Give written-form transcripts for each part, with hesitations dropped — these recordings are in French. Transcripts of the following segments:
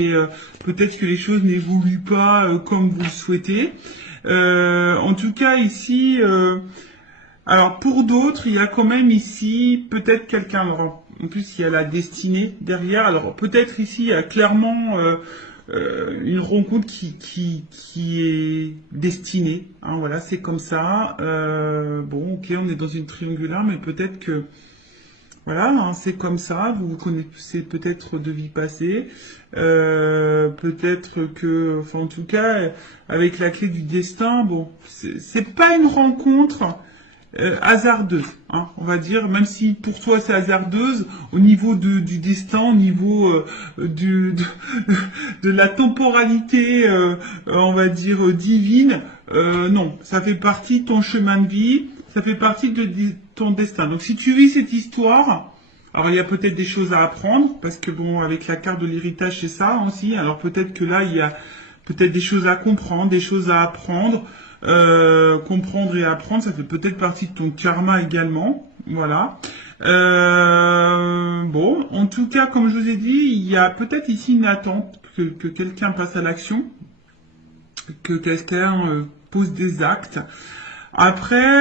et peut-être que les choses n'évoluent pas comme vous le souhaitez. En tout cas, ici, alors pour d'autres, il y a quand même ici peut-être quelqu'un. Alors, en plus, il y a la destinée derrière. Alors peut-être ici, il y a clairement une rencontre qui est destinée. Hein, voilà, c'est comme ça. Bon, ok, on est dans une triangulaire, mais peut-être que voilà, hein, c'est comme ça. Vous vous connaissez peut-être de vie passée. Peut-être que, enfin, en tout cas, avec la clé du destin, bon, c'est pas une rencontre hasardeuse, hein, on va dire, même si pour toi c'est hasardeuse, au niveau du destin, au niveau de la temporalité, on va dire, divine, non, ça fait partie de ton chemin de vie, ça fait partie de ton destin. Donc si tu vis cette histoire, alors il y a peut-être des choses à apprendre, parce que bon, avec la carte de l'héritage, c'est ça aussi, alors peut-être que là, il y a peut-être des choses à comprendre, des choses à apprendre. Comprendre et apprendre, ça fait peut-être partie de ton karma également. Voilà. Bon, en tout cas, comme je vous ai dit, il y a peut-être ici une attente que quelqu'un passe à l'action, que quelqu'un pose des actes. Après,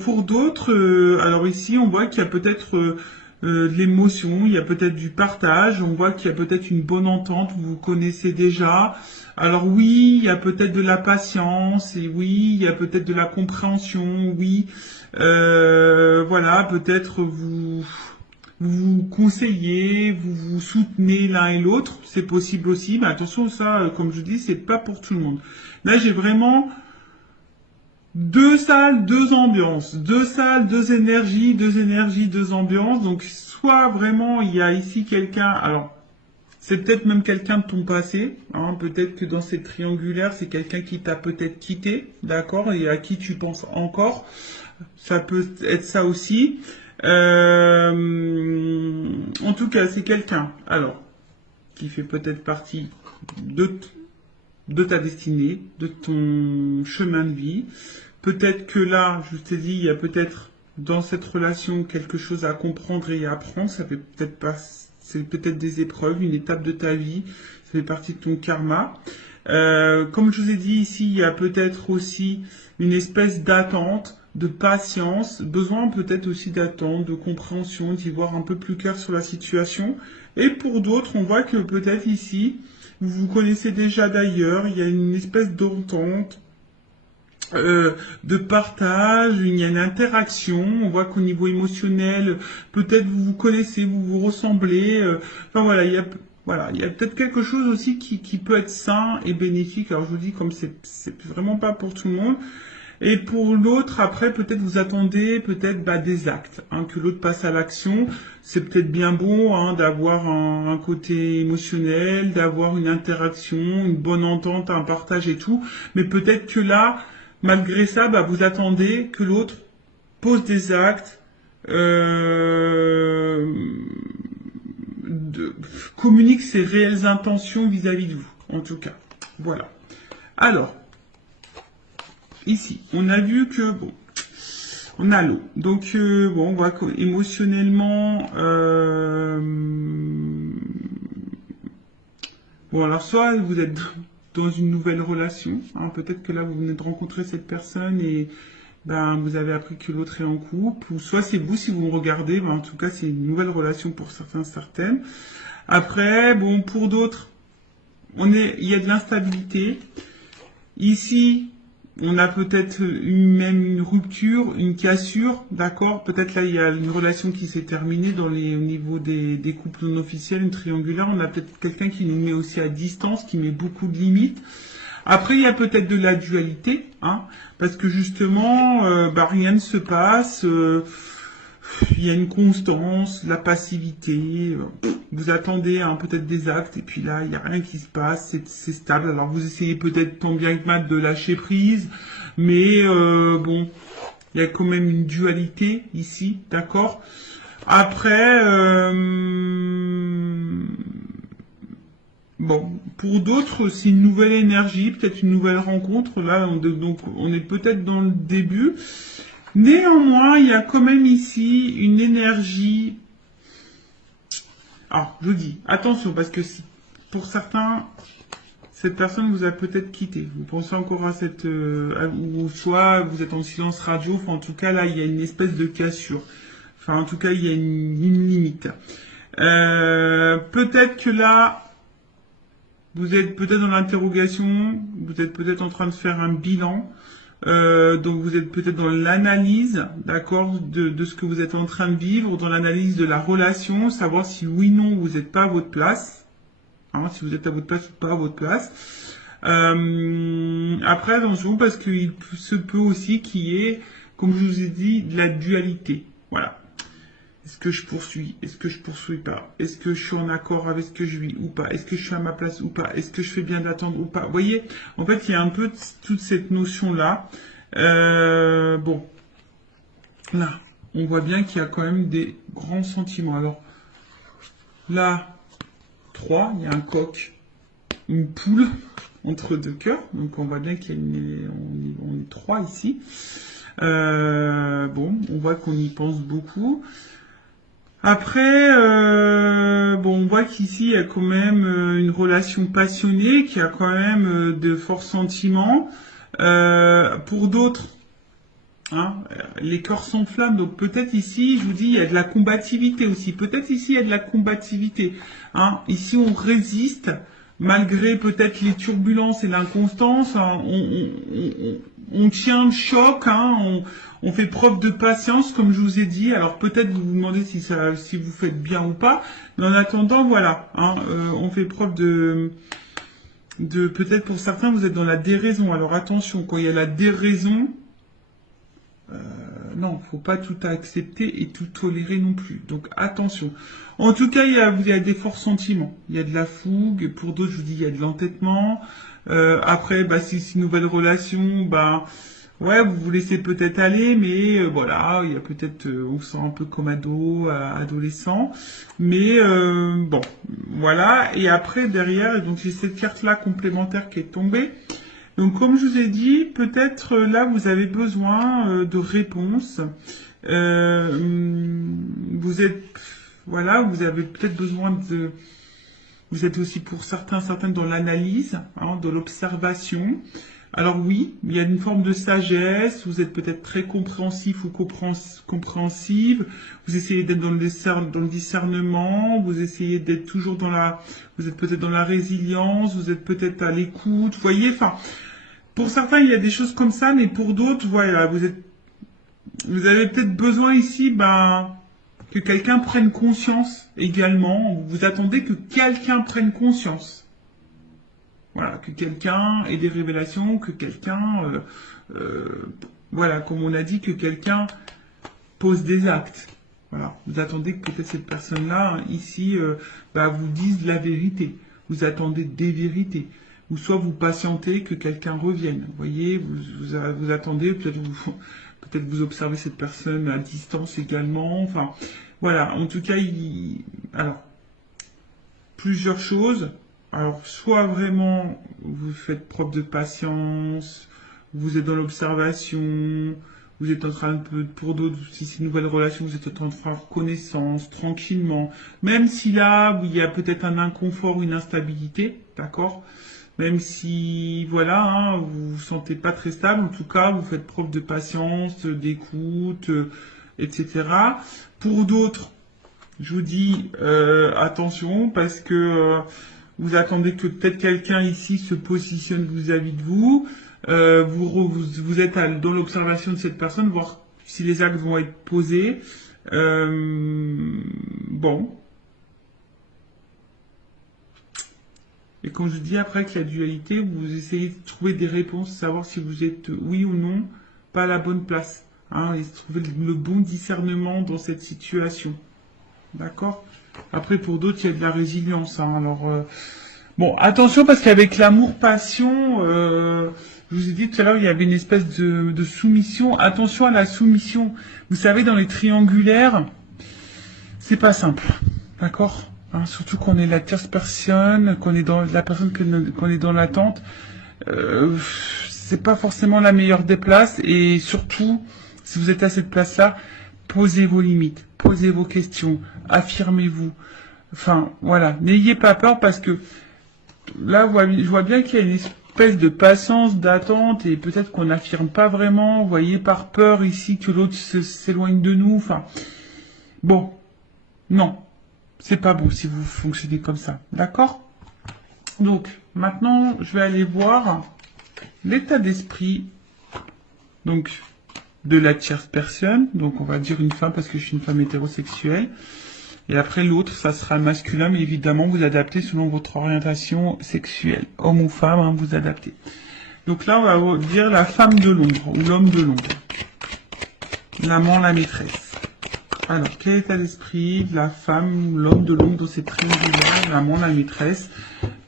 pour d'autres, alors ici, on voit qu'il y a peut-être de l'émotion, il y a peut-être du partage, on voit qu'il y a peut-être une bonne entente, vous vous connaissez déjà. Alors oui, il y a peut-être de la patience, et oui, il y a peut-être de la compréhension, oui. Voilà, peut-être vous conseillez, vous vous soutenez l'un et l'autre, c'est possible aussi, mais attention, ça, comme je dis, c'est pas pour tout le monde. Là, j'ai vraiment deux salles, deux ambiances. Deux salles, deux énergies, deux ambiances. Donc, soit vraiment, il y a ici quelqu'un, alors, c'est peut-être même quelqu'un de ton passé, hein, peut-être que dans cette triangulaire, c'est quelqu'un qui t'a peut-être quitté, d'accord, et à qui tu penses encore. Ça peut être ça aussi. En tout cas, c'est quelqu'un, alors, qui fait peut-être partie de ta destinée, de ton chemin de vie. Peut-être que là, je t'ai dit, il y a peut-être dans cette relation quelque chose à comprendre et à apprendre. Ça fait peut-être pas, c'est peut-être des épreuves, une étape de ta vie. Ça fait partie de ton karma. Comme je vous ai dit ici, il y a peut-être aussi une espèce d'attente, de patience, besoin peut-être aussi d'attente, de compréhension, d'y voir un peu plus clair sur la situation. Et pour d'autres, on voit que peut-être ici, vous vous connaissez déjà d'ailleurs, il y a une espèce d'entente, de partage, il y a une interaction, on voit qu'au niveau émotionnel, peut-être vous vous connaissez, vous vous ressemblez, enfin voilà, il y a peut-être quelque chose aussi qui peut être sain et bénéfique. Alors je vous dis, comme c'est vraiment pas pour tout le monde. Et pour l'autre, après, peut-être vous attendez peut-être des actes, hein, que l'autre passe à l'action. C'est peut-être bien beau hein, d'avoir un côté émotionnel, d'avoir une interaction, une bonne entente, un partage et tout. Mais peut-être que là, malgré ça, vous attendez que l'autre pose des actes, communique ses réelles intentions vis-à-vis de vous, en tout cas. Voilà. Alors, ici, on a vu que, bon, on a l'eau. Donc, bon, on voit qu'émotionnellement, bon, alors soit vous êtes dans une nouvelle relation, hein, peut-être que là, vous venez de rencontrer cette personne et vous avez appris que l'autre est en couple, ou soit c'est vous, si vous me regardez, en tout cas, c'est une nouvelle relation pour certains, certaines. Après, bon, pour d'autres, il y a de l'instabilité. Ici, on a peut-être même une rupture, une cassure, d'accord. Peut-être là, il y a une relation qui s'est terminée au niveau des couples non officiels, une triangulaire. On a peut-être quelqu'un qui nous met aussi à distance, qui met beaucoup de limites. Après, il y a peut-être de la dualité, hein, parce que justement, rien ne se passe. Il y a une constance, la passivité. Vous attendez peut-être des actes et puis là, il n'y a rien qui se passe, c'est stable. Alors vous essayez peut-être tant bien que mal de lâcher prise, mais bon, il y a quand même une dualité ici, d'accord. Après, bon, pour d'autres, c'est une nouvelle énergie, peut-être une nouvelle rencontre. Là, donc on est peut-être dans le début. Néanmoins, il y a quand même ici une énergie. Alors, je vous dis, attention, parce que pour certains, cette personne vous a peut-être quitté. Vous pensez encore à cette... ou soit vous êtes en silence radio. Enfin, en tout cas, là, il y a une espèce de cassure. Enfin, en tout cas, il y a une limite. Peut-être que là, vous êtes peut-être dans l'interrogation. Vous êtes peut-être en train de faire un bilan. Donc vous êtes peut-être dans l'analyse, d'accord, de ce que vous êtes en train de vivre, dans l'analyse de la relation, savoir si oui ou non vous n'êtes pas à votre place, hein, si vous êtes à votre place ou pas à votre place. Après attention parce qu'il se peut aussi qu'il y ait, comme je vous ai dit, de la dualité. Voilà. Est-ce que je poursuis? Est-ce que je poursuis pas? Est-ce que je suis en accord avec ce que je vis ou pas? Est-ce que je suis à ma place ou pas? Est-ce que je fais bien d'attendre ou pas? Vous voyez, en fait, il y a un peu toute cette notion-là. Bon, là, on voit bien qu'il y a quand même des grands sentiments. Alors, là, 3, il y a un coq, une poule entre deux cœurs. Donc, on voit bien qu'il y a on est 3 ici. Bon, on voit qu'on y pense beaucoup. Après, bon, on voit qu'ici, il y a quand même une relation passionnée, qui a quand même de forts sentiments. Pour d'autres, hein, les cœurs s'enflamment, donc peut-être ici, je vous dis, il y a de la combativité aussi. Peut-être ici, il y a de la combativité. Hein. Ici, on résiste, malgré peut-être les turbulences et l'inconstance. Hein, on tient le choc, hein, on fait preuve de patience, comme je vous ai dit. Alors peut-être vous vous demandez si vous faites bien ou pas, mais en attendant, voilà, hein, on fait preuve de peut-être pour certains vous êtes dans la déraison. Alors attention, quand il y a la déraison, non, faut pas tout accepter et tout tolérer non plus. Donc attention. En tout cas, il y a des forts sentiments. Il y a de la fougue. Pour d'autres, je vous dis, il y a de l'entêtement. Après, bah, si c'est une nouvelle relation, bah, ouais, vous vous laissez peut-être aller, mais voilà, il y a peut-être, on se sent un peu comme adolescent. Mais bon, voilà. Et après, derrière, donc j'ai cette carte-là complémentaire qui est tombée. Donc, comme je vous ai dit, peut-être là, vous avez besoin de réponses. Vous êtes, voilà, vous avez peut-être besoin de... Vous êtes aussi pour certaines dans l'analyse, hein, dans l'observation. Alors oui, il y a une forme de sagesse, vous êtes peut-être très compréhensif ou compréhensive, vous essayez d'être dans le discernement, vous essayez d'être toujours vous êtes peut-être dans la résilience, vous êtes peut-être à l'écoute, vous voyez, enfin, pour certains il y a des choses comme ça, mais pour d'autres, voilà, vous avez peut-être besoin ici, ben, que quelqu'un prenne conscience également, vous attendez que quelqu'un prenne conscience. Voilà, que quelqu'un ait des révélations, que quelqu'un, voilà, comme on a dit, que quelqu'un pose des actes. Voilà, vous attendez que peut-être cette personne-là, ici, bah, vous dise la vérité. Vous attendez des vérités. Ou soit vous patientez que quelqu'un revienne. Vous voyez, vous attendez, peut-être vous observez cette personne à distance également. Enfin, voilà, en tout cas, alors, plusieurs choses. Alors, soit vraiment, vous faites preuve de patience, vous êtes dans l'observation, vous êtes en train de, pour d'autres, si c'est une nouvelle relation, vous êtes en train de faire connaissance, tranquillement. Même si là, il y a peut-être un inconfort, une instabilité, d'accord? Même si, voilà, hein, vous vous sentez pas très stable, en tout cas, vous faites preuve de patience, d'écoute, etc. Pour d'autres, je vous dis, attention, parce que... vous attendez que peut-être quelqu'un ici se positionne vis-à-vis de vous. Vous êtes dans l'observation de cette personne, voir si les actes vont être posés. Bon. Et comme je dis, après, avec la dualité, vous essayez de trouver des réponses, savoir si vous êtes, oui ou non, pas à la bonne place. Hein, et trouver le bon discernement dans cette situation. D'accord ? Après, pour d'autres, il y a de la résilience. Hein. Alors, bon, attention, parce qu'avec l'amour-passion, je vous ai dit tout à l'heure, il y avait une espèce de soumission. Attention à la soumission. Vous savez, dans les triangulaires, c'est pas simple. D'accord, hein, surtout qu'on est la tierce personne, qu'on est dans la personne qu'on est dans l'attente. C'est pas forcément la meilleure des places. Et surtout, si vous êtes à cette place-là, posez vos limites, posez vos questions, affirmez-vous. Enfin, voilà, n'ayez pas peur parce que là, je vois bien qu'il y a une espèce de patience, d'attente, et peut-être qu'on n'affirme pas vraiment, vous voyez, par peur ici que l'autre s'éloigne de nous. Enfin, bon, non, c'est pas beau si vous fonctionnez comme ça, d'accord? Donc, maintenant, je vais aller voir l'état d'esprit, donc, de la tierce personne. Donc, on va dire une femme parce que je suis une femme hétérosexuelle. Et après, l'autre, ça sera masculin, mais évidemment, vous adaptez selon votre orientation sexuelle. Homme ou femme, hein, vous adaptez. Donc là, on va dire la femme de l'ombre, ou l'homme de l'ombre. L'amant, la maîtresse. Alors, quel état d'esprit, la femme, l'homme de l'ombre dans cette triangulaire, l'amant, la maîtresse,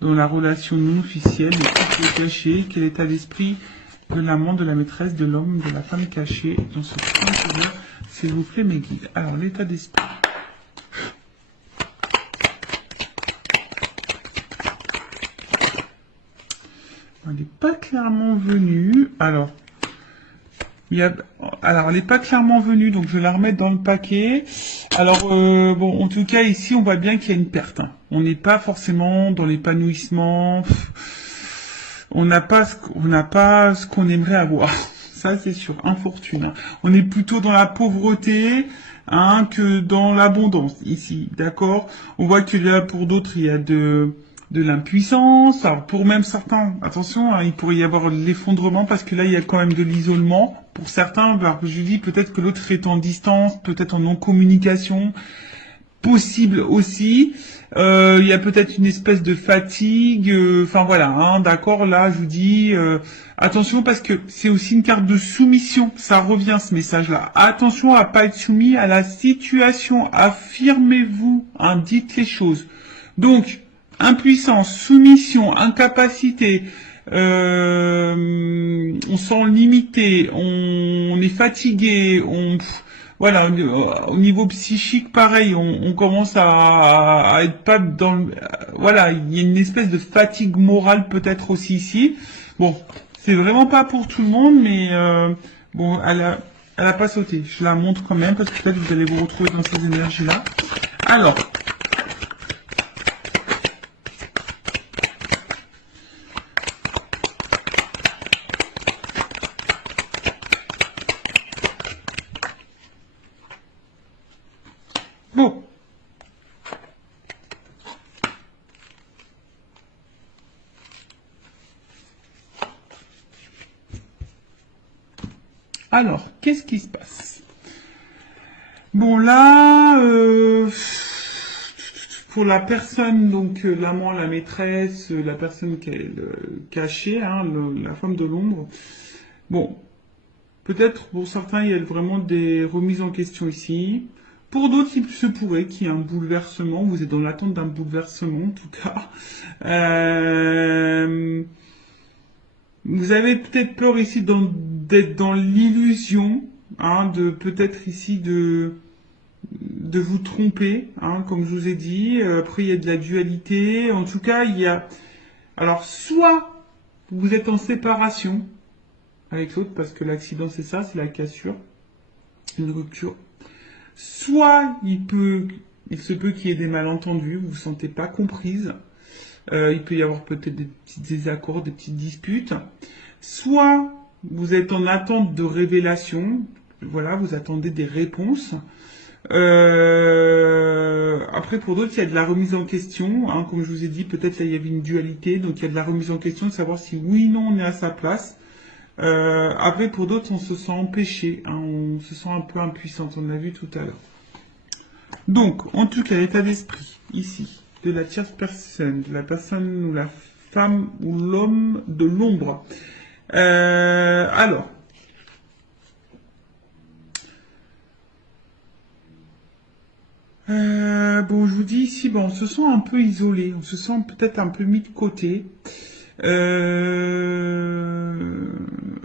dans la relation non officielle, le couple caché, quel état d'esprit de l'amant, de la maîtresse, de l'homme, de la femme cachée, dans ce triangulaire, s'il vous plaît, mes guides. Alors, l'état d'esprit. Elle n'est pas clairement venue. Alors, elle n'est pas clairement venue, donc je vais la remettre dans le paquet. Alors, bon, en tout cas, ici, on voit bien qu'il y a une perte. Hein. On n'est pas forcément dans l'épanouissement. On n'a pas ce qu'on aimerait avoir. Ça, c'est sûr. Infortune. Hein. On est plutôt dans la pauvreté hein, que dans l'abondance, ici. D'accord? On voit que là, pour d'autres, il y a de l'impuissance. Alors pour même certains, attention, hein, il pourrait y avoir l'effondrement parce que là il y a quand même de l'isolement. Pour certains, bah, je dis peut-être que l'autre est en distance, peut-être en non-communication, possible aussi. Il y a peut-être une espèce de fatigue. Enfin voilà, hein, d'accord. Là, je vous dis attention parce que c'est aussi une carte de soumission. Ça revient ce message-là. Attention à pas être soumis à la situation. Affirmez-vous, hein, dites les choses. Donc impuissance, soumission, incapacité, on sent limité, on est fatigué, voilà, au niveau psychique, pareil, on commence à être pas dans voilà, il y a une espèce de fatigue morale peut-être aussi ici. Bon, c'est vraiment pas pour tout le monde, mais bon, elle a pas sauté. Je la montre quand même parce que peut-être vous allez vous retrouver dans ces énergies-là. Alors. Bon. Alors, qu'est-ce qui se passe? Bon, là, pour la personne, donc l'amant, la maîtresse, la personne qui est cachée, hein, la femme de l'ombre, bon, peut-être pour certains, il y a vraiment des remises en question ici. Pour d'autres, il se pourrait qu'il y ait un bouleversement. Vous êtes dans l'attente d'un bouleversement, en tout cas. Vous avez peut-être peur ici d'être dans l'illusion, hein, de peut-être ici de vous tromper, hein, comme je vous ai dit. Après, il y a de la dualité. En tout cas, il y a... Alors, soit vous êtes en séparation avec l'autre, parce que l'accident, c'est ça, c'est la cassure, une rupture. Soit il se peut qu'il y ait des malentendus, vous vous sentez pas comprise. Il peut y avoir peut-être des petits désaccords, des petites disputes. Soit vous êtes en attente de révélation, voilà, vous attendez des réponses. Après, pour d'autres, il y a de la remise en question. Hein, comme je vous ai dit, peut-être là, il y avait une dualité, donc il y a de la remise en question de savoir si oui ou non on est à sa place. Après, pour d'autres, on se sent empêché, hein, on se sent un peu impuissante, on l'a vu tout à l'heure. Donc, en tout cas, l'état d'esprit, ici, de la tierce personne, de la personne ou la femme ou l'homme de l'ombre. Alors, bon, je vous dis ici, bon, on se sent un peu isolé, on se sent peut-être un peu mis de côté.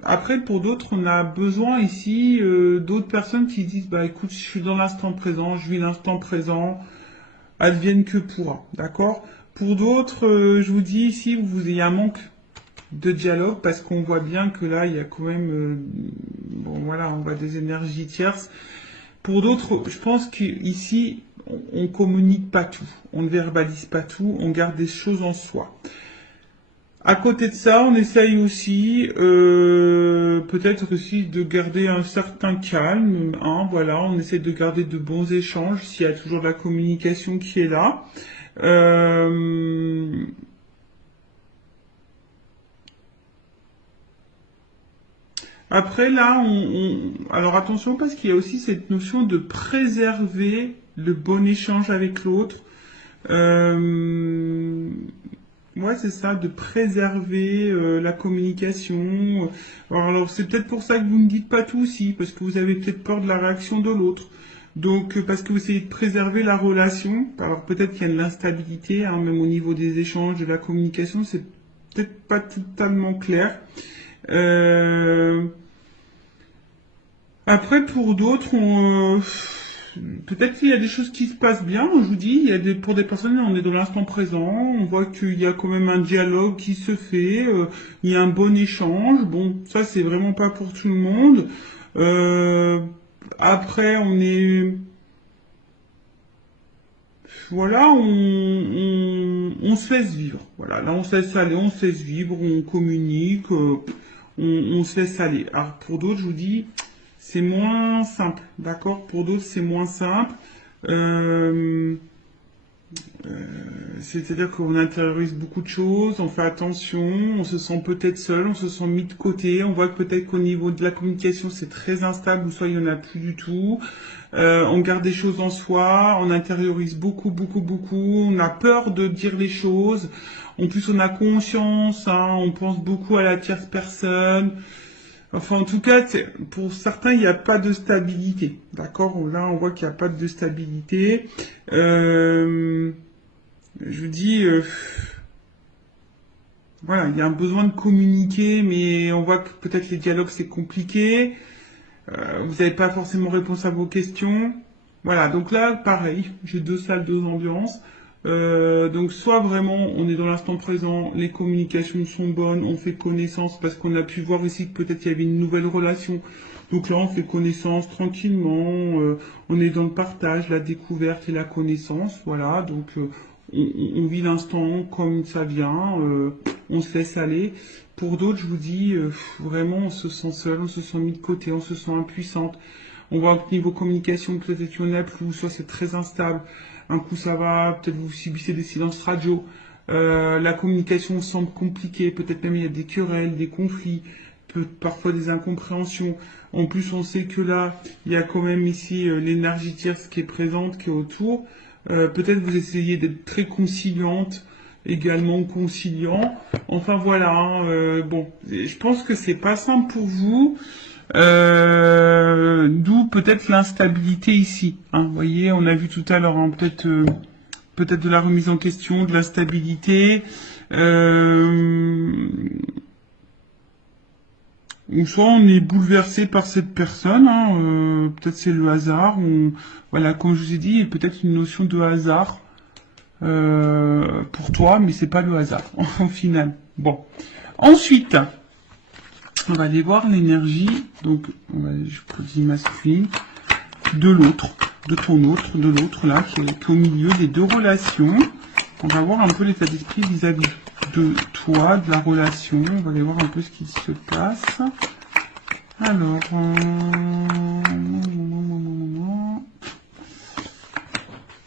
Après, pour d'autres, on a besoin ici d'autres personnes qui disent, bah écoute, je suis dans l'instant présent, je vis l'instant présent, advienne que pourra, d'accord? Pour d'autres, je vous dis ici, il y a un manque de dialogue parce qu'on voit bien que là, il y a quand même, bon voilà, on voit des énergies tierces. Pour d'autres, je pense qu'ici, on communique pas tout, on ne verbalise pas tout, on garde des choses en soi. À côté de ça, on essaye aussi, peut-être aussi de garder un certain calme, hein, voilà, on essaie de garder de bons échanges s'il y a toujours de la communication qui est là. Euh, Après là, alors attention parce qu'il y a aussi cette notion de préserver le bon échange avec l'autre. Euh, Ouais, c'est ça, de préserver la communication. Alors, c'est peut-être pour ça que vous ne dites pas tout aussi, parce que vous avez peut-être peur de la réaction de l'autre. Donc, parce que vous essayez de préserver la relation. Alors, peut-être qu'il y a de l'instabilité, hein, même au niveau des échanges, de la communication, c'est peut-être pas totalement clair. Euh, Après, pour d'autres, peut-être qu'il y a des choses qui se passent bien. Je vous dis, il y a pour des personnes, on est dans l'instant présent. On voit qu'il y a quand même un dialogue qui se fait. Il y a un bon échange. Bon, ça, c'est vraiment pas pour tout le monde. Euh, Après, voilà, on se laisse vivre. Voilà, là, on se laisse aller, on se laisse vivre, on communique, on se laisse aller. Alors, pour d'autres, je vous dis, c'est moins simple, d'accord? Pour d'autres, c'est moins simple. Euh, C'est-à-dire qu'on intériorise beaucoup de choses, on fait attention, on se sent peut-être seul, on se sent mis de côté, on voit que peut-être qu'au niveau de la communication c'est très instable ou soit il n'y en a plus du tout. On garde des choses en soi, on intériorise beaucoup, beaucoup, beaucoup, on a peur de dire les choses. En plus on a conscience, hein, on pense beaucoup à la tierce personne. Enfin, en tout cas, pour certains, il n'y a pas de stabilité. D'accord? Là, on voit qu'il n'y a pas de stabilité. Euh, je vous dis, voilà, il y a un besoin de communiquer, mais on voit que peut-être les dialogues c'est compliqué. Vous n'avez pas forcément réponse à vos questions. Voilà, donc là, pareil, j'ai deux salles, deux ambiances. Donc soit vraiment on est dans l'instant présent, les communications sont bonnes, on fait connaissance parce qu'on a pu voir ici que peut-être il y avait une nouvelle relation. Donc là on fait connaissance tranquillement, on est dans le partage, la découverte et la connaissance, voilà. Donc on vit l'instant comme ça vient, on se laisse aller. Pour d'autres, je vous dis, vraiment on se sent seul, on se sent mis de côté, on se sent impuissante. On voit que niveau communication, peut-être qu'il y en a plus, soit c'est très instable. Un coup ça va, peut-être vous subissez des silences radio. La communication semble compliquée, peut-être même il y a des querelles, des conflits, parfois des incompréhensions. En plus, on sait que là, il y a quand même ici l'énergie tierce qui est présente, qui est autour. Peut-être vous essayez d'être très conciliante, également conciliant. Enfin voilà, hein, bon, je pense que c'est pas simple pour vous. D'où peut-être l'instabilité ici. Hein. Vous voyez, on a vu tout à l'heure, hein, peut-être de la remise en question, de l'instabilité. Ou soit on est bouleversé par cette personne, hein, peut-être c'est le hasard. Voilà, comme je vous ai dit, il y a peut-être une notion de hasard pour toi, mais c'est pas le hasard au final. Bon. Ensuite, on va aller voir l'énergie, donc je produis masculine, de l'autre, de ton autre, de l'autre là, qui est au milieu des deux relations. On va voir un peu l'état d'esprit vis-à-vis de toi, de la relation. On va aller voir un peu ce qui se passe. Alors,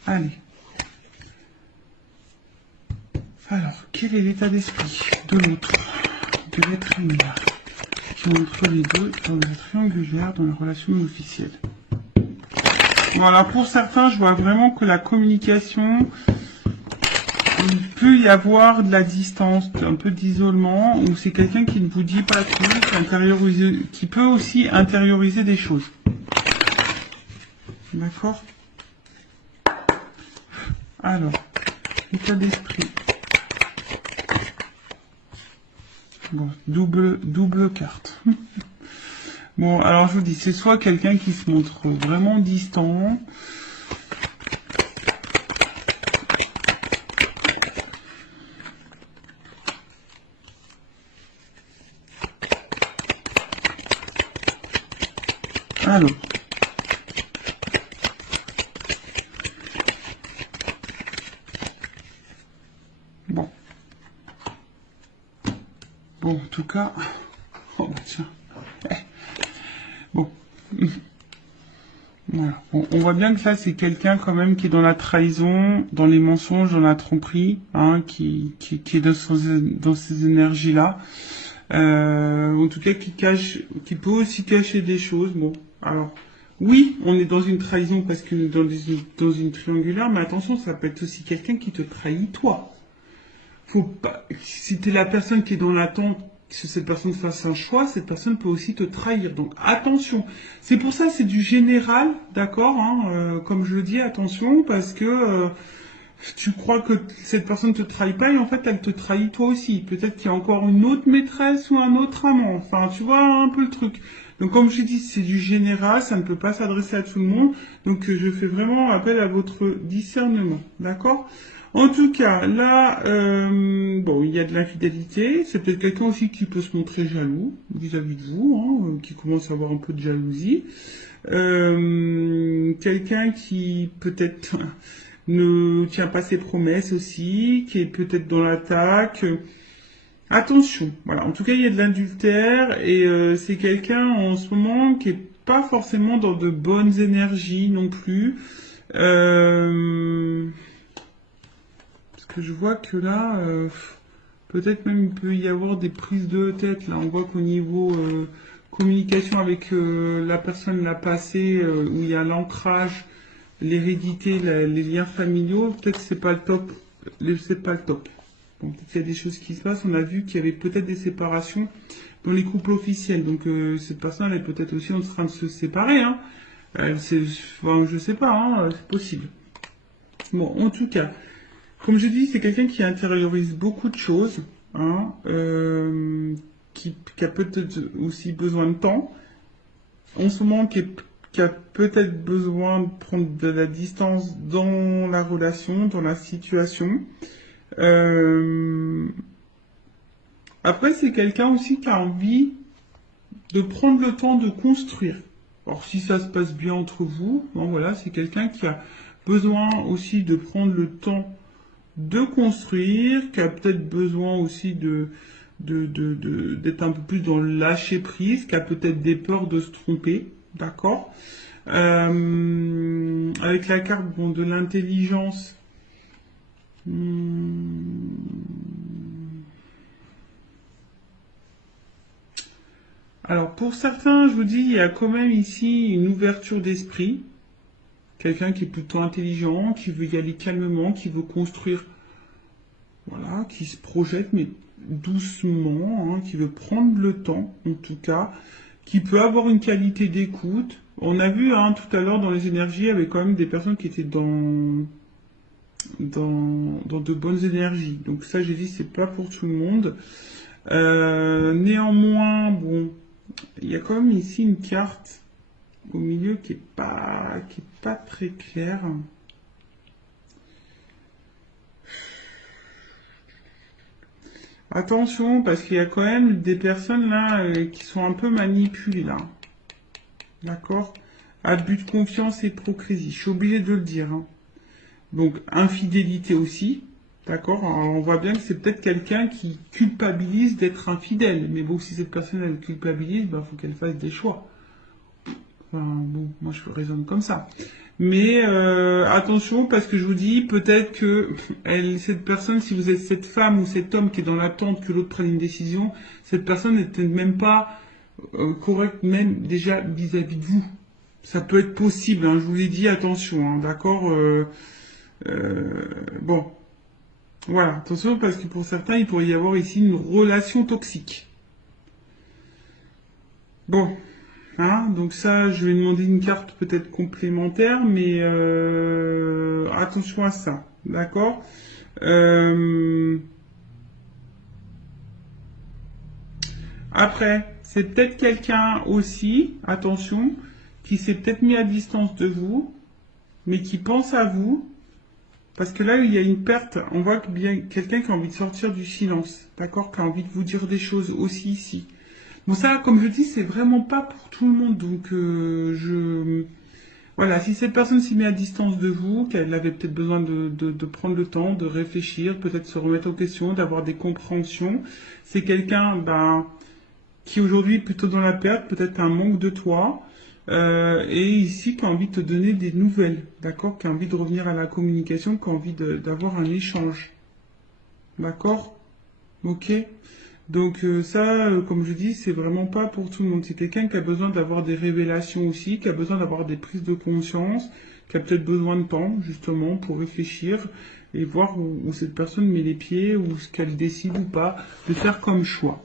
allez. Alors, quel est l'état d'esprit de l'autre, de l'être humain qui est entre les deux dans le triangulaire, dans la relation officielle? Voilà, pour certains, je vois vraiment que la communication, il peut y avoir de la distance, un peu d'isolement, ou c'est quelqu'un qui ne vous dit pas tout, qui peut aussi intérioriser des choses. D'accord? Alors, état d'esprit. Bon, double carte. Bon, alors je vous dis, c'est soit quelqu'un qui se montre vraiment distant, alors, bon, Bon, en tout cas... Oh, bah tiens. Bon. Voilà. Bon, on voit bien que ça, c'est quelqu'un quand même qui est dans la trahison, dans les mensonges, dans la tromperie, hein, qui est dans ces énergies-là. En tout cas, qui peut aussi cacher des choses. Bon, alors, oui, on est dans une trahison parce que dans une triangulaire, mais attention, ça peut être aussi quelqu'un qui te trahit toi. Faut pas, si t'es la personne qui est dans l'attente que cette personne fasse un choix, cette personne peut aussi te trahir. Donc attention. C'est pour ça, c'est du général, d'accord, hein, comme je le dis, attention, parce que tu crois que cette personne te trahit pas et en fait elle te trahit toi aussi. Peut-être qu'il y a encore une autre maîtresse ou un autre amant. Enfin, tu vois un peu le truc. Donc comme je dis, c'est du général, ça ne peut pas s'adresser à tout le monde. Donc je fais vraiment appel à votre discernement, d'accord? En tout cas, là, bon, il y a de l'infidélité. C'est peut-être quelqu'un aussi qui peut se montrer jaloux vis-à-vis de vous, hein, qui commence à avoir un peu de jalousie. Quelqu'un qui peut-être ne tient pas ses promesses aussi, qui est peut-être dans l'attaque. Attention, voilà. En tout cas, il y a de l'adultère et c'est quelqu'un en ce moment qui est pas forcément dans de bonnes énergies non plus. Que je vois que là, peut-être même il peut y avoir des prises de tête. Là, on voit qu'au niveau communication avec la personne là passée, où il y a l'ancrage, l'hérédité, les liens familiaux, peut-être c'est pas le top. C'est pas le top. Bon, peut-être qu'il y a des choses qui se passent. On a vu qu'il y avait peut-être des séparations dans les couples officiels. Donc cette personne elle est peut-être aussi en train de se séparer. Hein. Enfin, je sais pas, hein, c'est possible. Bon, en tout cas. Comme je dis, c'est quelqu'un qui intériorise beaucoup de choses, hein, qui a peut-être aussi besoin de temps. En ce moment, qui a peut-être besoin de prendre de la distance dans la relation, dans la situation. Après, c'est quelqu'un aussi qui a envie de prendre le temps de construire. Alors, si ça se passe bien entre vous, bon, voilà, c'est quelqu'un qui a besoin aussi de prendre le temps de construire, qui a peut-être besoin aussi d'être un peu plus dans le lâcher prise, qui a peut-être des peurs de se tromper, d'accord. Avec la carte bon, de l'intelligence, alors pour certains, je vous dis, il y a quand même ici une ouverture d'esprit. Quelqu'un qui est plutôt intelligent, qui veut y aller calmement, qui veut construire, voilà, qui se projette, mais doucement, hein, qui veut prendre le temps, en tout cas, qui peut avoir une qualité d'écoute. On a vu hein, tout à l'heure dans les énergies, il y avait quand même des personnes qui étaient dans de bonnes énergies. Donc ça, j'ai dit, c'est pas pour tout le monde. Néanmoins, bon, il y a quand même ici une carte au milieu qui est pas très clair. Attention, parce qu'il y a quand même des personnes là qui sont un peu manipulées là. D'accord? Abus de confiance et hypocrisie. Je suis obligé de le dire. Hein. Donc, infidélité aussi. D'accord? On voit bien que c'est peut-être quelqu'un qui culpabilise d'être infidèle. Mais bon, si cette personne elle culpabilise, bah, faut qu'elle fasse des choix. Enfin, bon, moi je raisonne comme ça. Mais attention, parce que je vous dis, peut-être que cette personne, si vous êtes cette femme ou cet homme qui est dans l'attente que l'autre prenne une décision, cette personne n'est peut-être même pas correcte, même déjà vis-à-vis de vous. Ça peut être possible, hein, je vous l'ai dit, attention, hein, d'accord bon, voilà, attention, parce que pour certains, il pourrait y avoir ici une relation toxique. Bon. Hein, donc ça, je vais demander une carte peut-être complémentaire, mais attention à ça, d'accord. Après, c'est peut-être quelqu'un aussi, attention, qui s'est peut-être mis à distance de vous, mais qui pense à vous, parce que là, il y a une perte, on voit que bien quelqu'un qui a envie de sortir du silence, d'accord, qui a envie de vous dire des choses aussi ici. Bon ça, comme je dis, c'est vraiment pas pour tout le monde, donc Voilà, si cette personne s'y met à distance de vous, qu'elle avait peut-être besoin de prendre le temps, de réfléchir, peut-être se remettre en question, d'avoir des compréhensions, c'est quelqu'un qui aujourd'hui est plutôt dans la perte, peut-être un manque de toi, et ici qui a envie de te donner des nouvelles, d'accord, qui a envie de revenir à la communication, qui a envie d'avoir un échange, d'accord, ok. Donc ça, comme je dis, c'est vraiment pas pour tout le monde. C'est quelqu'un qui a besoin d'avoir des révélations aussi, qui a besoin d'avoir des prises de conscience, qui a peut-être besoin de temps justement pour réfléchir et voir où cette personne met les pieds ou ce qu'elle décide ou pas de faire comme choix.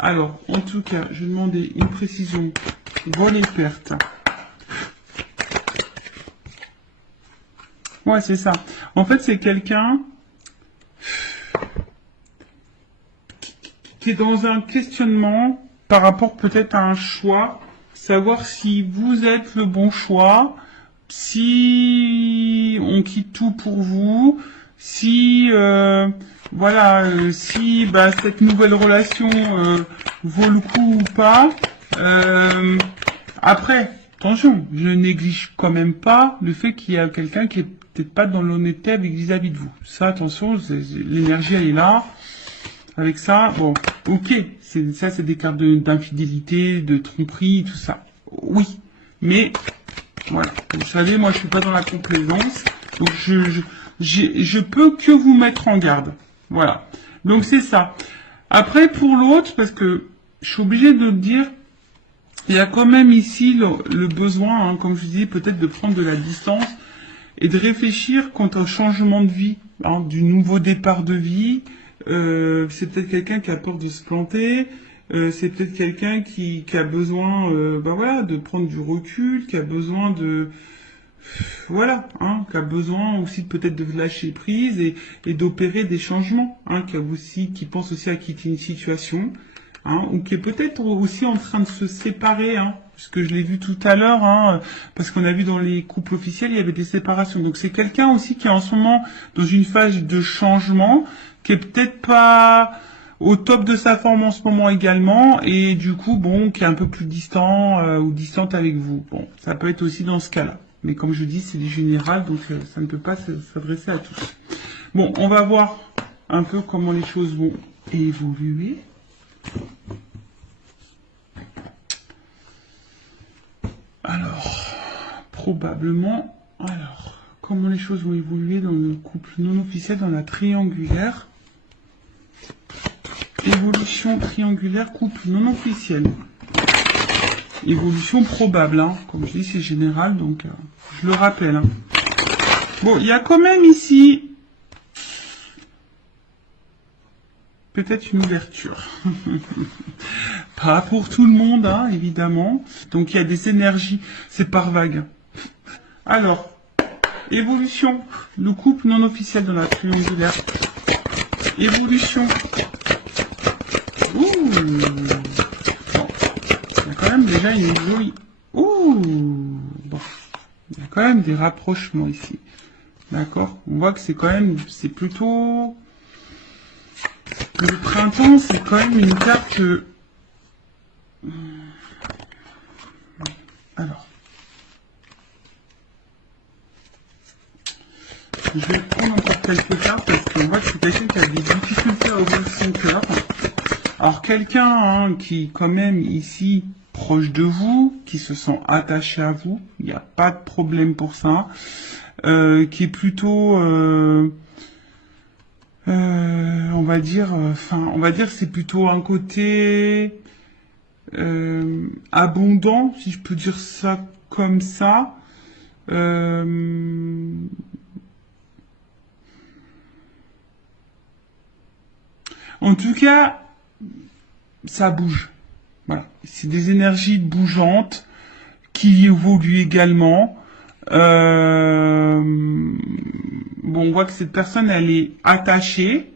Alors, en tout cas, je vais demander une précision. Vol et perte. Ouais, c'est ça. En fait, c'est quelqu'un qui est dans un questionnement par rapport peut-être à un choix, savoir si vous êtes le bon choix, si on quitte tout pour vous, si si cette nouvelle relation vaut le coup ou pas. Après, attention, je néglige quand même pas le fait qu'il y a quelqu'un qui est peut-être pas dans l'honnêteté avec vis-à-vis de vous. Ça, attention, l'énergie elle est là. Avec ça, bon, ok, c'est des cartes d'infidélité, de tromperie, tout ça. Oui, mais voilà, vous savez, moi je suis pas dans la complaisance, donc je peux que vous mettre en garde. Voilà, donc c'est ça. Après pour l'autre, parce que je suis obligé de dire, il y a quand même ici le besoin, hein, comme je dis, peut-être de prendre de la distance et de réfléchir quant au changement de vie, hein, du nouveau départ de vie. C'est peut-être quelqu'un qui a peur de se planter, c'est peut-être quelqu'un qui a besoin de prendre du recul, qui a besoin qui a besoin aussi peut-être de lâcher prise et d'opérer des changements, hein, qui pense aussi à quitter une situation, hein, ou qui est peut-être aussi en train de se séparer, hein, puisque je l'ai vu tout à l'heure, hein, parce qu'on a vu dans les couples officiels, il y avait des séparations. Donc c'est quelqu'un aussi qui est en ce moment dans une phase de changement, qui est peut-être pas au top de sa forme en ce moment également, et du coup, bon, qui est un peu plus distant ou distante avec vous. Bon, ça peut être aussi dans ce cas-là. Mais comme je dis, c'est du général, donc ça ne peut pas s'adresser à tous. Bon, on va voir un peu comment les choses vont évoluer. Alors, probablement, comment les choses vont évoluer dans le couple non officiel, dans la triangulaire. Évolution triangulaire, couple non officiel. Évolution probable, hein. Comme je dis, c'est général, donc je le rappelle. Hein. Bon, il y a quand même ici peut-être une ouverture. Pas pour tout le monde, hein, évidemment. Donc il y a des énergies, c'est par vague. Alors, évolution, le couple non officiel dans la triangulaire. Évolution. Ouh. Bon. Il y a quand même déjà une jolie... Ouh. Bon. Il y a quand même des rapprochements ici. D'accord? On voit que c'est quand même... C'est plutôt... Le printemps, c'est quand même une carte... Alors... Je vais prendre encore quelques cartes parce qu'on voit que c'est quelqu'un qui a des difficultés à ouvrir son cœur. Alors quelqu'un hein, qui quand même ici proche de vous, qui se sent attaché à vous, il n'y a pas de problème pour ça, qui est plutôt, on va dire c'est plutôt un côté abondant, si je peux dire ça comme ça. En tout cas, ça bouge. Voilà. C'est des énergies bougeantes qui évoluent également. Bon, on voit que cette personne, elle est attachée.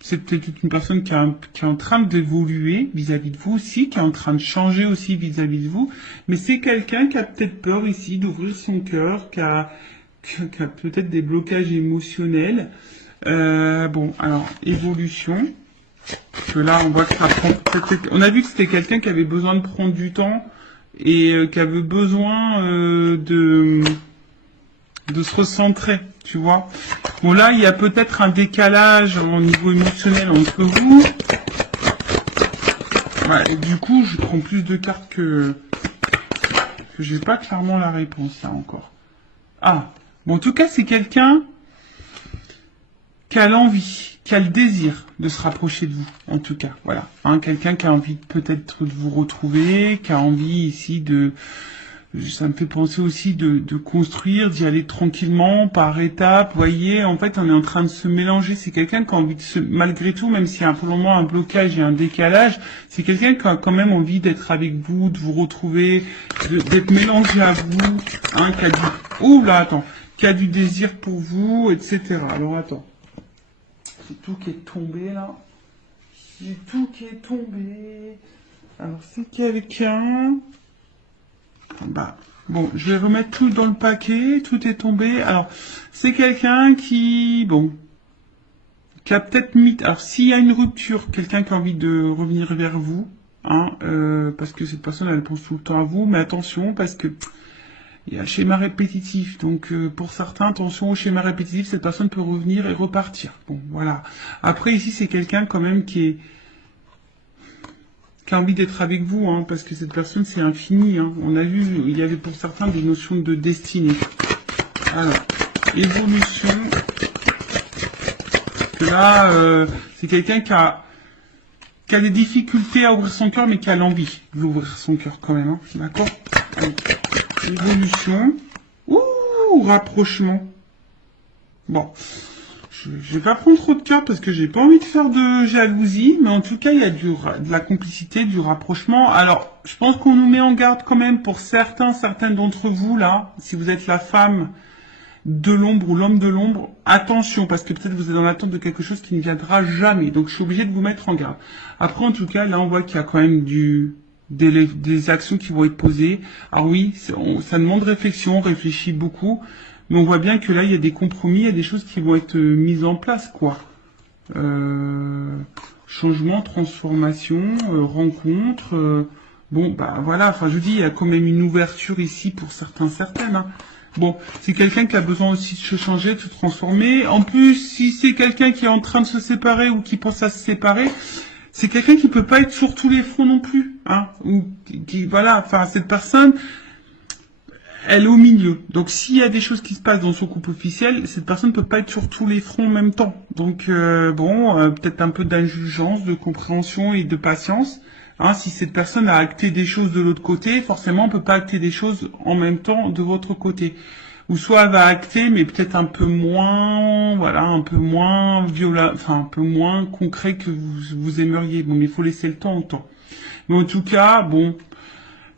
C'est peut-être une personne qui est en train d'évoluer vis-à-vis de vous aussi, qui est en train de changer aussi vis-à-vis de vous. Mais c'est quelqu'un qui a peut-être peur ici d'ouvrir son cœur, qui a peut-être des blocages émotionnels. Bon, alors, évolution. Que là, on voit que ça prend... On a vu que c'était quelqu'un qui avait besoin de prendre du temps et qu'elle veut besoin de se recentrer, tu vois. Bon, là, il y a peut-être un décalage au niveau émotionnel entre vous. Ouais, et du coup, je prends plus de cartes que j'ai pas clairement la réponse, là, encore. Ah, bon, en tout cas, c'est quelqu'un qui a l'envie, qui a le désir de se rapprocher de vous, en tout cas, voilà. Hein, quelqu'un qui a envie peut-être de vous retrouver, qui a envie ici de... Ça me fait penser aussi de construire, d'y aller tranquillement, par étapes. Vous voyez, en fait, on est en train de se mélanger. C'est quelqu'un qui a envie de se... Malgré tout, même s'il y a pour le moment un blocage et un décalage, c'est quelqu'un qui a quand même envie d'être avec vous, de vous retrouver, d'être mélangé à vous, hein, qui a du... Ouh là, attends. Qui a du désir pour vous, etc. Alors, attends. C'est tout qui est tombé, là. C'est tout qui est tombé. Alors, c'est quelqu'un... Bah, bon, je vais remettre tout dans le paquet, tout est tombé. Alors, c'est quelqu'un qui, bon, qui a peut-être mis... Alors, s'il y a une rupture, quelqu'un qui a envie de revenir vers vous, hein, parce que cette personne, elle pense tout le temps à vous, mais attention, parce que il y a un schéma répétitif. Donc, pour certains, attention au schéma répétitif, cette personne peut revenir et repartir. Bon, voilà. Après, ici, c'est quelqu'un quand même qui a envie d'être avec vous, hein, parce que cette personne, c'est infini. Hein. On a vu, il y avait pour certains des notions de destinée. Alors, évolution. Que là, c'est quelqu'un qui a des difficultés à ouvrir son cœur, mais qui a l'envie d'ouvrir son cœur quand même. Hein. D'accord. Allez. Évolution. Ouh, rapprochement. Bon. Je vais pas prendre trop de cartes parce que j'ai pas envie de faire de jalousie, mais en tout cas, il y a de la complicité, du rapprochement. Alors, je pense qu'on nous met en garde quand même pour certaines d'entre vous, là, si vous êtes la femme de l'ombre ou l'homme de l'ombre, attention, parce que peut-être vous êtes dans l'attente de quelque chose qui ne viendra jamais. Donc, je suis obligé de vous mettre en garde. Après, en tout cas, là, on voit qu'il y a quand même des actions qui vont être posées. Alors oui, ça demande réflexion, on réfléchit beaucoup. Mais on voit bien que là, il y a des compromis, il y a des choses qui vont être mises en place, quoi. Changement, transformation, rencontre. Bon, bah voilà, enfin je vous dis, il y a quand même une ouverture ici pour certaines. Hein. Bon, c'est quelqu'un qui a besoin aussi de se changer, de se transformer. En plus, si c'est quelqu'un qui est en train de se séparer ou qui pense à se séparer, c'est quelqu'un qui peut pas être sur tous les fronts non plus. Hein, ou qui voilà, enfin cette personne... Elle est au milieu. Donc, s'il y a des choses qui se passent dans son couple officiel, cette personne ne peut pas être sur tous les fronts en même temps. Donc, peut-être un peu d'indulgence, de compréhension et de patience. Hein, si cette personne a acté des choses de l'autre côté, forcément, on peut pas acter des choses en même temps de votre côté. Ou soit elle va acter, mais peut-être un peu moins, voilà, un peu moins violent, enfin, un peu moins concret que vous aimeriez. Bon, mais il faut laisser le temps au temps. Mais en tout cas, bon...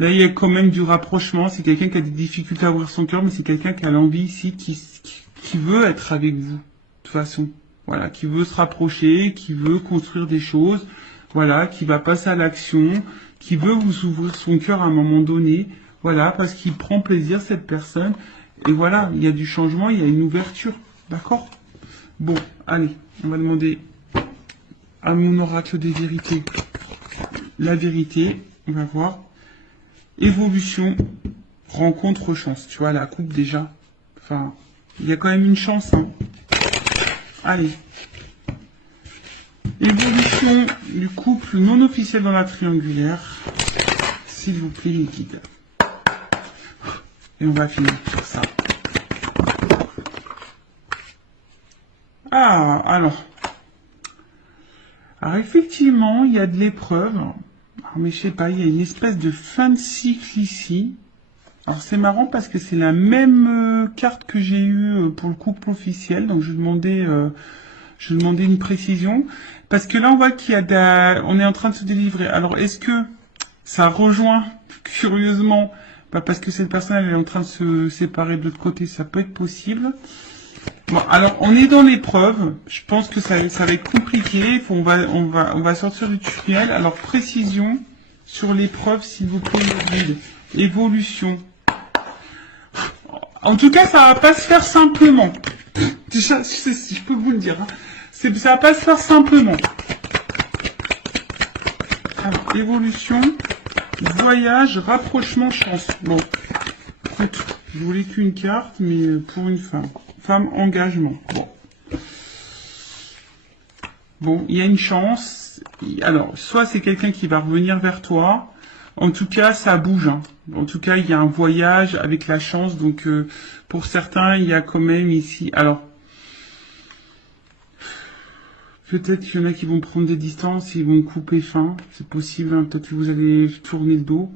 Là, il y a quand même du rapprochement. C'est quelqu'un qui a des difficultés à ouvrir son cœur, mais c'est quelqu'un qui a l'envie ici, qui veut être avec vous. De toute façon. Voilà. Qui veut se rapprocher, qui veut construire des choses. Voilà. Qui va passer à l'action. Qui veut vous ouvrir son cœur à un moment donné. Voilà. Parce qu'il prend plaisir, cette personne. Et voilà. Il y a du changement, il y a une ouverture. D'accord? Bon. Allez. On va demander à mon oracle des vérités. La vérité. On va voir. Évolution, rencontre, chance. Tu vois, la coupe déjà. Enfin, il y a quand même une chance. Hein. Allez. Évolution du couple non officiel dans la triangulaire. S'il vous plaît, les guides. Et on va finir sur ça. Ah, alors. Alors, effectivement, il y a de l'épreuve. Mais je sais pas, il y a une espèce de fin de cycle ici. Alors c'est marrant parce que c'est la même carte que j'ai eue pour le couple officiel. Donc je demandais une précision. Parce que là on voit qu'il y a on est en train de se délivrer. Alors est-ce que ça rejoint, curieusement, parce que cette personne elle est en train de se séparer de l'autre côté, ça peut être possible. Bon, alors on est dans l'épreuve. Je pense que ça va être compliqué. On va sortir du tunnel. Alors précision sur l'épreuve, s'il vous plaît, guide. Évolution. En tout cas, ça va pas se faire simplement. Déjà, je peux vous le dire. Hein. Ça va pas se faire simplement. Alors, évolution. Voyage, rapprochement, chance. Bon, écoute, je voulais qu'une carte, mais pour une femme. Femme, engagement. Bon. Bon, il y a une chance. Alors, soit c'est quelqu'un qui va revenir vers toi. En tout cas, ça bouge. Hein. En tout cas, il y a un voyage avec la chance. Donc, pour certains, il y a quand même ici... Alors, peut-être qu'il y en a qui vont prendre des distances, ils vont couper fin. C'est possible, hein. Peut-être que vous allez tourner le dos.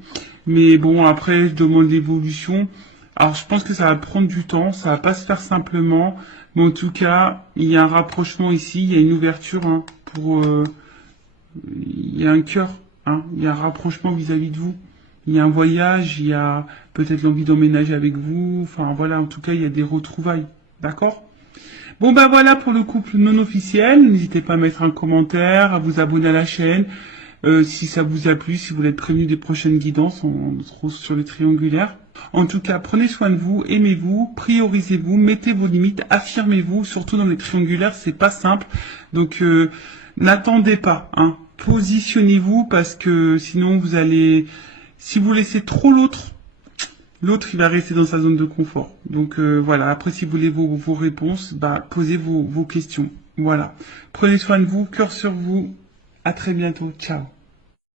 Mais bon, après, je demande l'évolution. Alors, je pense que ça va prendre du temps. Ça va pas se faire simplement. Mais en tout cas, il y a un rapprochement ici. Il y a une ouverture hein, pour... il y a un cœur. Hein, il y a un rapprochement vis-à-vis de vous. Il y a un voyage. Il y a peut-être l'envie d'emménager avec vous. Enfin, voilà. En tout cas, il y a des retrouvailles. D'accord ? Bon ben voilà pour le couple non officiel, n'hésitez pas à mettre un commentaire, à vous abonner à la chaîne, si ça vous a plu, si vous voulez être prévenu des prochaines guidances, on se retrouve sur les triangulaires. En tout cas, prenez soin de vous, aimez-vous, priorisez-vous, mettez vos limites, affirmez-vous, surtout dans les triangulaires, c'est pas simple, donc n'attendez pas, hein. Positionnez-vous parce que sinon vous allez, si vous laissez trop l'autre, il va rester dans sa zone de confort. Donc voilà, après si vous voulez vos réponses, bah, posez vos questions. Voilà. Prenez soin de vous, cœur sur vous. À très bientôt. Ciao.